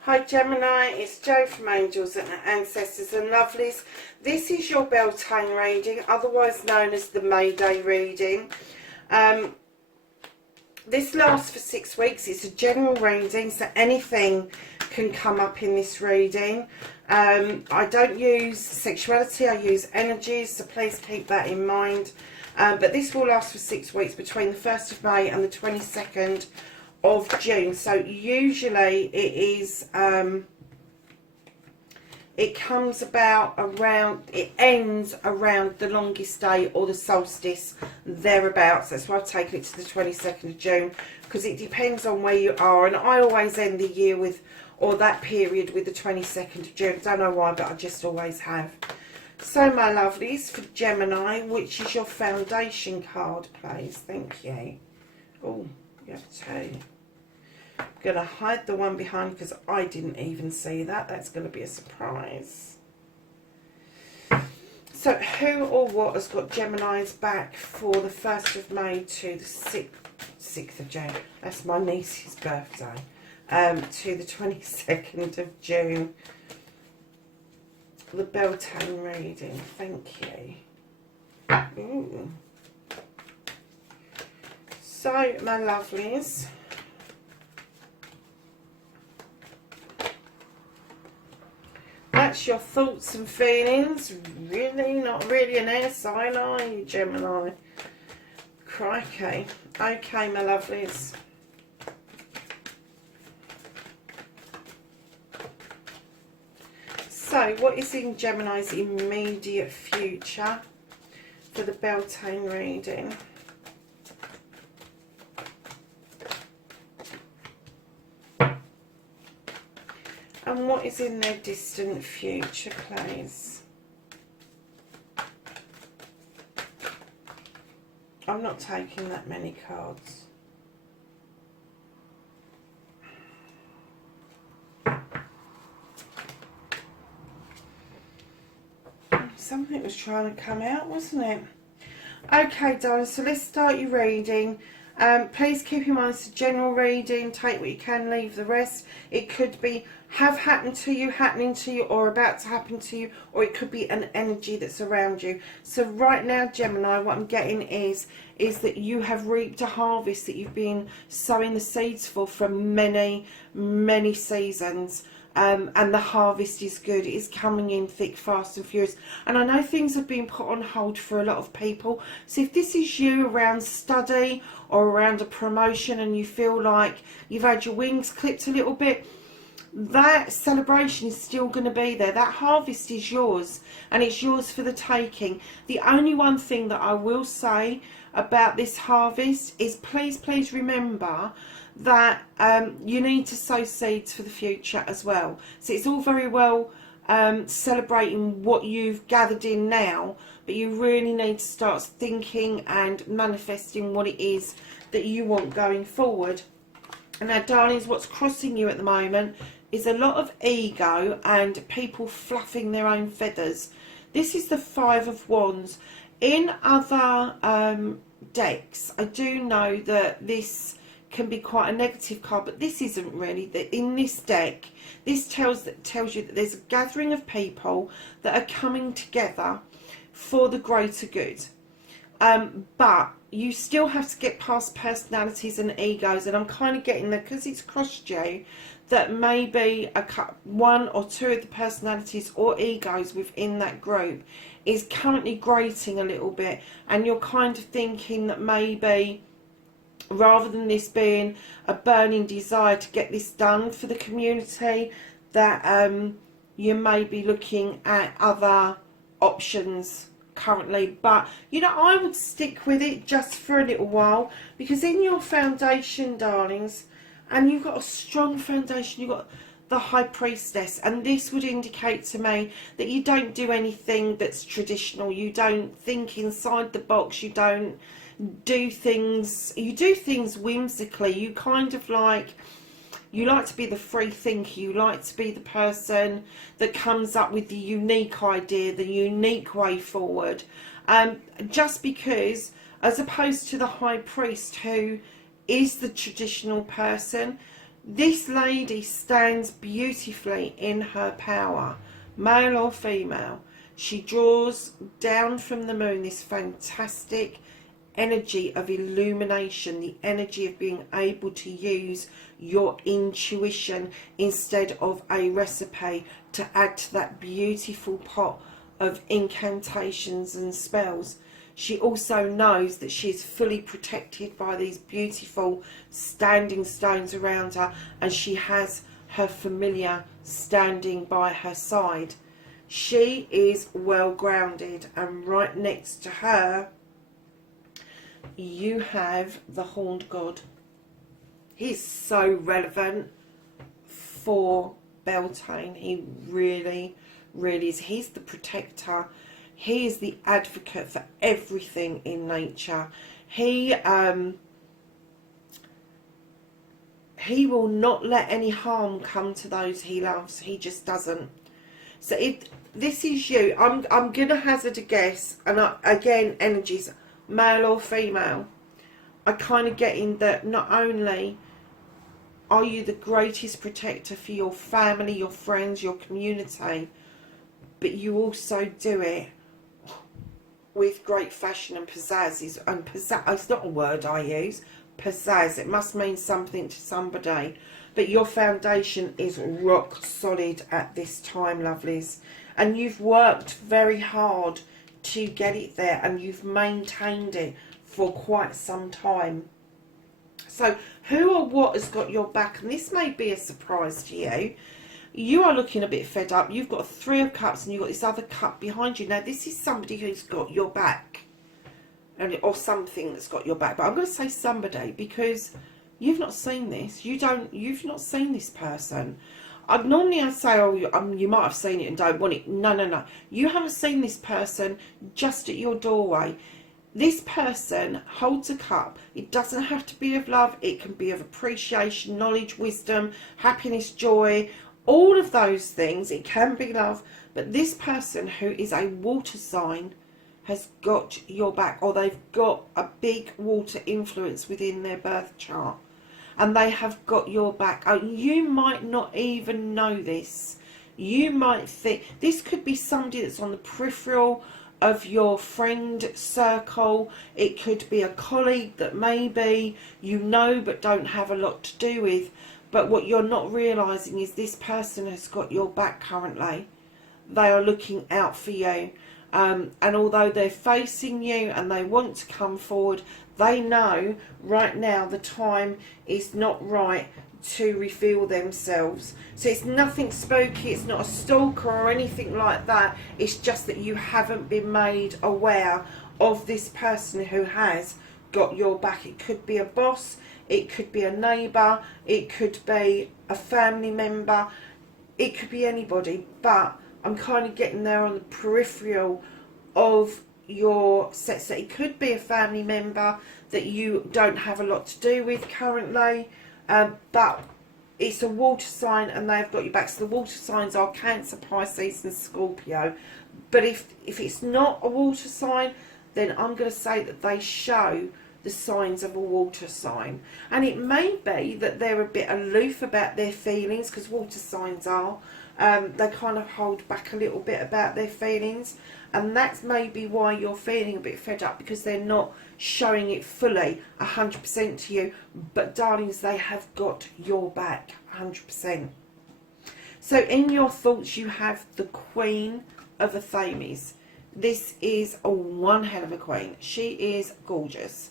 Hi Gemini, it's Jo from Angels and Ancestors and Lovelies. This is your Beltane reading, otherwise known as the May Day reading. This lasts for 6 weeks. It's a general reading, so anything can come up in this reading. I don't use sexuality, I use energies, so please keep that in mind. But this will last for 6 weeks, between the 1st of May and the 22nd of June. So usually it is it comes about around, it ends around the longest day or the solstice, thereabouts. That's why I've taken it to the 22nd of June, because it depends on where you are, and I always end the year with, or that period, with the 22nd of June. I don't know why, but I just always have. So my lovelies, for Gemini, which is your foundation card, please? Thank you. Oh, you have two. I'm going to hide the one behind because I didn't even see that. That's going to be a surprise. So who or what has got Gemini's back for the 1st of May to the 6th of June? That's my niece's birthday. To the 22nd of June. The Beltane reading. Thank you. Ooh. So, my lovelies, that's your thoughts and feelings. Really, not really an air sign, are you, Gemini? Crikey. Okay, my lovelies. So, what is in Gemini's immediate future for the Beltane reading? And what is in their distant future, please? I'm not taking that many cards. Something was trying to come out, wasn't it? Okay, darling, so let's start your reading. Please keep in mind it's a general reading. Take what you can, leave the rest. It could be have happened to you, happening to you, or about to happen to you, or it could be an energy that's around you. So right now, Gemini, what I'm getting is that you have reaped a harvest that you've been sowing the seeds for many, many seasons. And the harvest is good. It is coming in thick, fast and furious. And I know things have been put on hold for a lot of people. So if this is you around study or around a promotion and you feel like you've had your wings clipped a little bit, that celebration is still going to be there. That harvest is yours, and it's yours for the taking. The only one thing that I will say about this harvest is please remember that you need to sow seeds for the future as well. So it's all very well celebrating what you've gathered in now, but you really need to start thinking and manifesting what it is that you want going forward. And now, darlings, what's crossing you at the moment is a lot of ego and people fluffing their own feathers. This is the Five of Wands. In other decks, I do know that this can be quite a negative card, but this isn't really. In this deck, this tells you that there's a gathering of people that are coming together for the greater good. But you still have to get past personalities and egos, and I'm kind of getting there because it's crossed you that maybe one or two of the personalities or egos within that group is currently grating a little bit, and you're kind of thinking that maybe rather than this being a burning desire to get this done for the community, that you may be looking at other options currently. But you know, I would stick with it just for a little while, because in your foundation, darlings, and you've got a strong foundation, you've got the High Priestess, and this would indicate to me that you don't do anything that's traditional. You don't think inside the box. You don't do things, you do things whimsically. You kind of like, you like to be the free thinker. You like to be the person that comes up with the unique idea, the unique way forward. Just because, as opposed to the High Priest, who is the traditional person, This lady stands beautifully in her power, male or female. She draws down from the moon this fantastic energy of illumination, the energy of being able to use your intuition instead of a recipe to add to that beautiful pot of incantations and spells. She also knows that she is fully protected by these beautiful standing stones around her, and she has her familiar standing by her side. She is well grounded, and right next to her you have the Horned God. He's so relevant for Beltane. He really, really is. He's the protector. He is the advocate for everything in nature. He will not let any harm come to those he loves. He just doesn't. So if this is you, I'm gonna hazard a guess, and again, energies, male or female. I kind of get in that not only are you the greatest protector for your family, your friends, your community, but you also do it with great fashion and pizzazz. And pizzazz, it's not a word I use, pizzazz. It must mean something to somebody. But your foundation is rock solid at this time, lovelies. And you've worked very hard to get it there, and you've maintained it for quite some time. So who or what has got your back? And this may be a surprise to you. You are looking a bit fed up. You've got a 3 of Cups and you've got this other cup behind you. Now this is somebody who's got your back, or something that's got your back. But I'm going to say somebody, because you've not seen this. You've not seen this person. Normally I'd say, oh, you might have seen it and don't want it. No. You haven't seen this person just at your doorway. This person holds a cup. It doesn't have to be of love. It can be of appreciation, knowledge, wisdom, happiness, joy, all of those things. It can be love. But this person, who is a water sign, has got your back, or they've got a big water influence within their birth chart. And they have got your back. Oh, you might not even know this. You might think this could be somebody that's on the peripheral of your friend circle. It could be a colleague that maybe you know but don't have a lot to do with. But what you're not realising is this person has got your back currently. They are looking out for you. And although they're facing you and they want to come forward, they know right now the time is not right to reveal themselves. So it's nothing spooky, it's not a stalker or anything like that. It's just that you haven't been made aware of this person who has got your back. It could be a boss, it could be a neighbour, it could be a family member, it could be anybody. But I'm kind of getting there on the peripheral of your set. So it could be a family member that you don't have a lot to do with currently, but it's a water sign and they've got your back. So the water signs are Cancer, Pisces and Scorpio. But if it's not a water sign, then I'm going to say that they show the signs of a water sign. And it may be that they're a bit aloof about their feelings, because water signs are. They kind of hold back a little bit about their feelings, and that's maybe why you're feeling a bit fed up, because they're not showing it fully 100% to you. But darlings, they have got your back 100%. So in your thoughts you have the Queen of Athames. This is a one hell of a queen. She is gorgeous.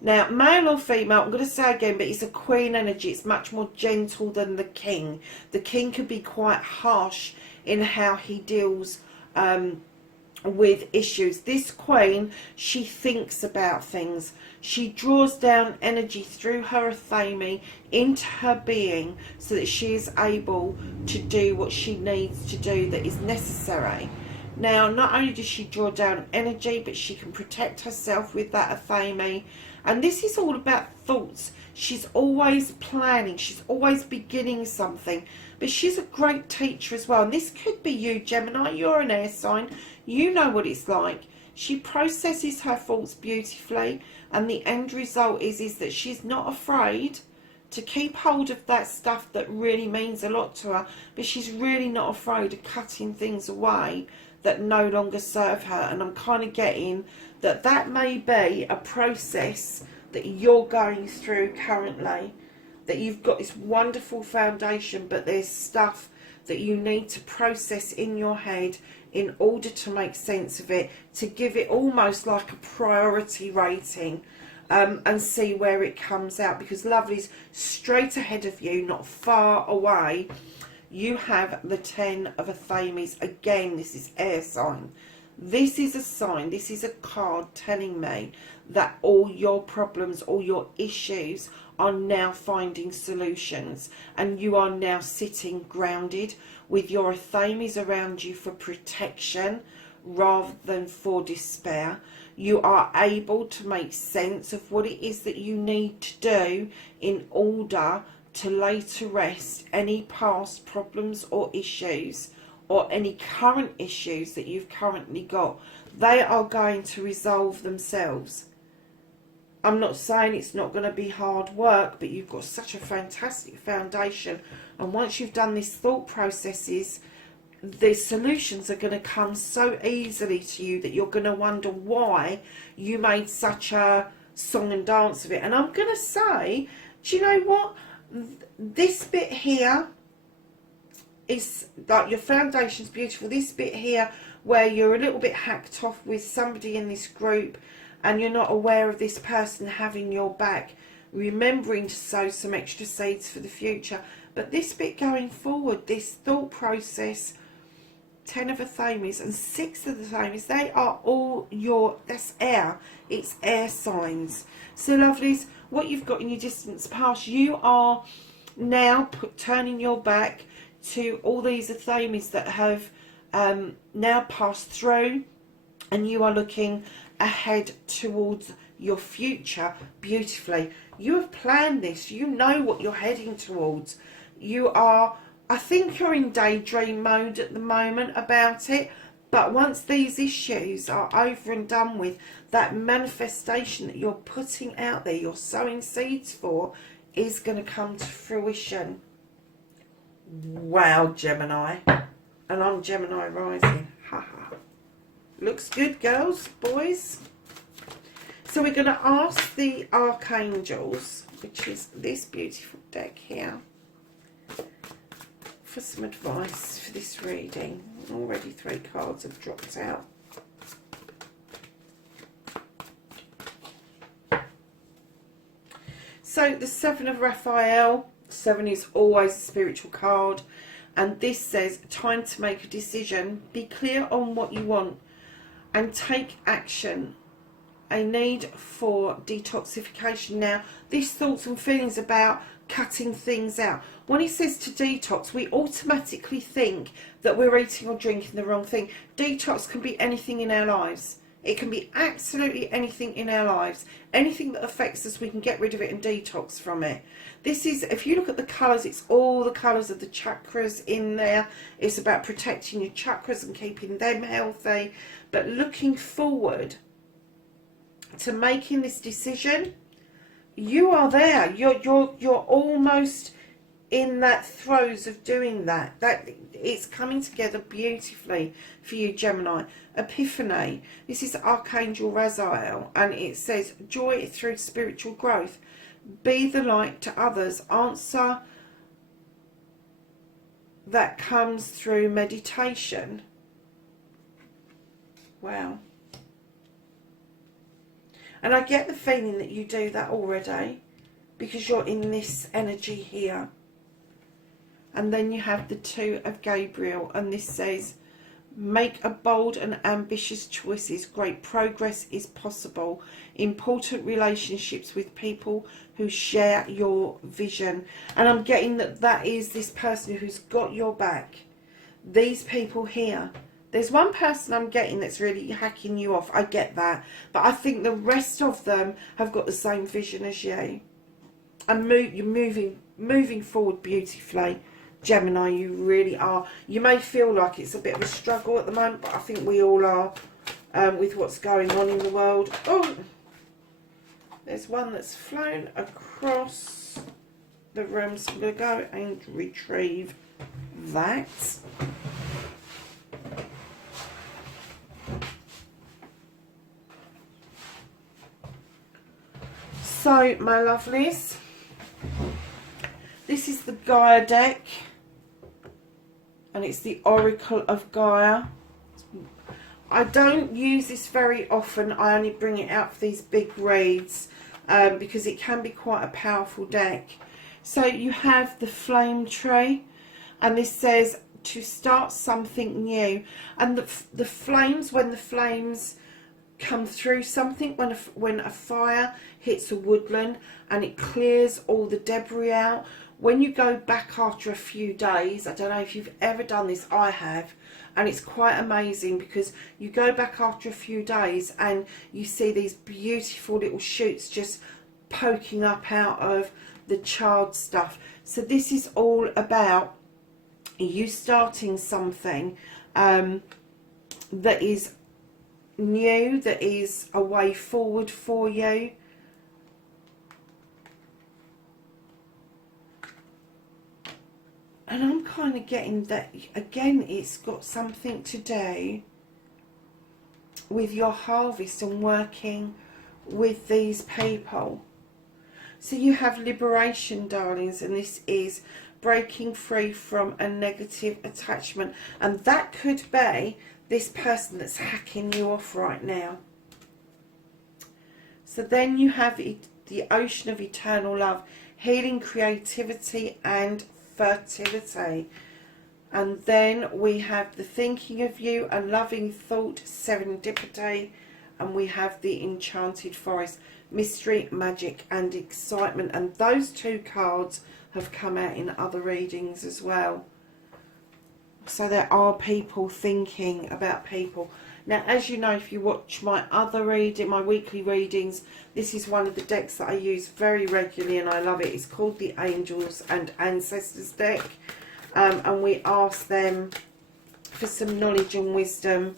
Now, male or female, I'm going to say again, but it's a queen energy. It's much more gentle than the king. The king can be quite harsh in how he deals with issues. This queen, she thinks about things. She draws down energy through her Athame into her being so that she is able to do what she needs to do that is necessary. Now, not only does she draw down energy, but she can protect herself with that Athame. And this is all about thoughts. She's always planning. She's always beginning something. But she's a great teacher as well. And this could be you, Gemini. You're an air sign. You know what it's like. She processes her thoughts beautifully. And the end result is that she's not afraid to keep hold of that stuff that really means a lot to her, but she's really not afraid of cutting things away that no longer serve her. And I'm kind of getting that that may be a process that you're going through currently, that you've got this wonderful foundation, but there's stuff that you need to process in your head in order to make sense of it, to give it almost like a priority rating, and see where it comes out. Because lovely's straight ahead of you, not far away. You have the 10 of Athames. Again, this is air sign. This is a sign, this is a card telling me that all your problems, all your issues are now finding solutions, and you are now sitting grounded with your Athames around you for protection rather than for despair. You are able to make sense of what it is that you need to do in order to lay to rest any past problems or issues, or any current issues that you've currently got. They are going to resolve themselves. I'm not saying it's not going to be hard work, but you've got such a fantastic foundation. And once you've done these thought processes, the solutions are going to come so easily to you that you're going to wonder why you made such a song and dance of it. And I'm going to say, do you know what? This bit here is like your foundation's beautiful. This bit here where you're a little bit hacked off with somebody in this group and you're not aware of this person having your back, remembering to sow some extra seeds for the future. But this bit going forward, this thought process, 10 of Athames and 6 of Athames, they are all that's air. It's air signs. So lovelies, what you've got in your distance past, you are now turning your back to all these Athames that have now passed through, and you are looking ahead towards your future beautifully. You have planned this. You know what you're heading towards. You are, I think you're in daydream mode at the moment about it, but once these issues are over and done with, that manifestation that you're putting out there, you're sowing seeds for, is going to come to fruition. Wow, Gemini. And I'm Gemini rising. Haha. Looks good, girls, boys. So we're going to ask the archangels, which is this beautiful deck here, for some advice for this reading. Already 3 cards have dropped out. So the 7 of Raphael. 7 is always a spiritual card, and this says time to make a decision. Be clear on what you want and take action. A need for detoxification. Now this thoughts and feelings about cutting things out. When it says to detox, we automatically think that we're eating or drinking the wrong thing. Detox can be anything in our lives. It can be absolutely anything in our lives. Anything that affects us, we can get rid of it and detox from it. This is, if you look at the colours, it's all the colours of the chakras in there. It's about protecting your chakras and keeping them healthy. But looking forward to making this decision, you are there. You're almost in that throes of doing that. It's coming together beautifully for you, Gemini. Epiphany. This is Archangel Raziel, and it says joy through spiritual growth. Be the light to others. Answer that comes through meditation. Wow. And I get the feeling that you do that already, because you're in this energy here. And then you have the 2 of Gabriel, and this says make a bold and ambitious choices. Great progress is possible. Important relationships with people who share your vision. And I'm getting that that is this person who's got your back. These people here. There's one person I'm getting that's really hacking you off. I get that. But I think the rest of them have got the same vision as you. And you're moving forward beautifully. Gemini, you really are. You may feel like it's a bit of a struggle at the moment, but I think we all are, with what's going on in the world. Oh, there's one that's flown across. the room, so I'm going to go and retrieve that. So, my lovelies, this is the Gaia deck, and it's the Oracle of Gaia. I don't use this very often. I only bring it out for these big reads because it can be quite a powerful deck. So you have the flame tree, and this says to start something new. And the flames, when the flames come through something, when a fire hits a woodland and it clears all the debris out, when you go back after a few days, I don't know if you've ever done this, I have, and it's quite amazing because you go back after a few days and you see these beautiful little shoots just poking up out of the charred stuff. So this is all about you starting something that is new, that is a way forward for you. And I'm kind of getting that, again, it's got something to do with your harvest and working with these people. So you have liberation, darlings, and this is breaking free from a negative attachment. And that could be this person that's hacking you off right now. So then you have the ocean of eternal love, healing, creativity and fertility. And then we have the thinking of you, a loving thought, serendipity, and we have the enchanted forest, mystery, magic and excitement. And those two cards have come out in other readings as well. So there are people thinking about people. Now, as you know, if you watch my other reading, my weekly readings, this is one of the decks that I use very regularly and I love it. It's called the Angels and Ancestors deck. And we ask them for some knowledge and wisdom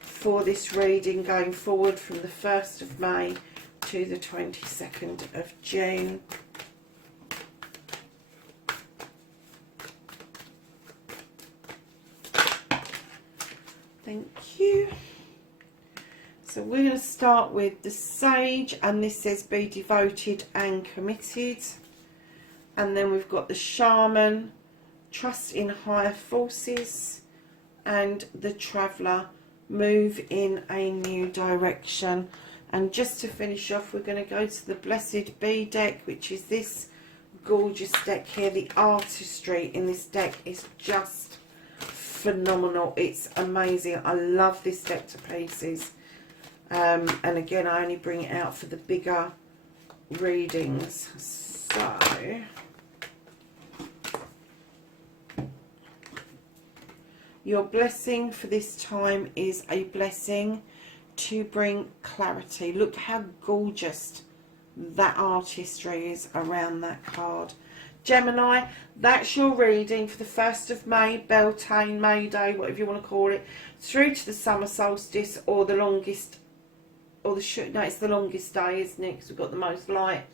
for this reading going forward from the 1st of May to the 22nd of June. Thank you. So we're going to start with the Sage, and this says be devoted and committed. And then we've got the Shaman, trust in higher forces, and the Traveller, move in a new direction. And just to finish off, we're going to go to the Blessed Bee deck, which is this gorgeous deck here. The artistry in this deck is just phenomenal. It's amazing. I love this deck to pieces. And again, I only bring it out for the bigger readings. So your blessing for this time is a blessing to bring clarity. Look how gorgeous that artistry is around that card. Gemini, that's your reading for the 1st of May, Beltane, May Day, whatever you want to call it, through to the summer solstice, or the longest, or the, no, it's the longest day, isn't it, because we've got the most light.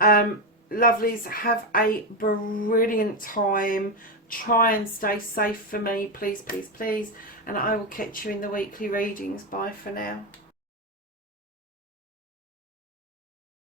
Lovelies, have a brilliant time. Try and stay safe for me, please, please, please. And I will catch you in the weekly readings. Bye for now.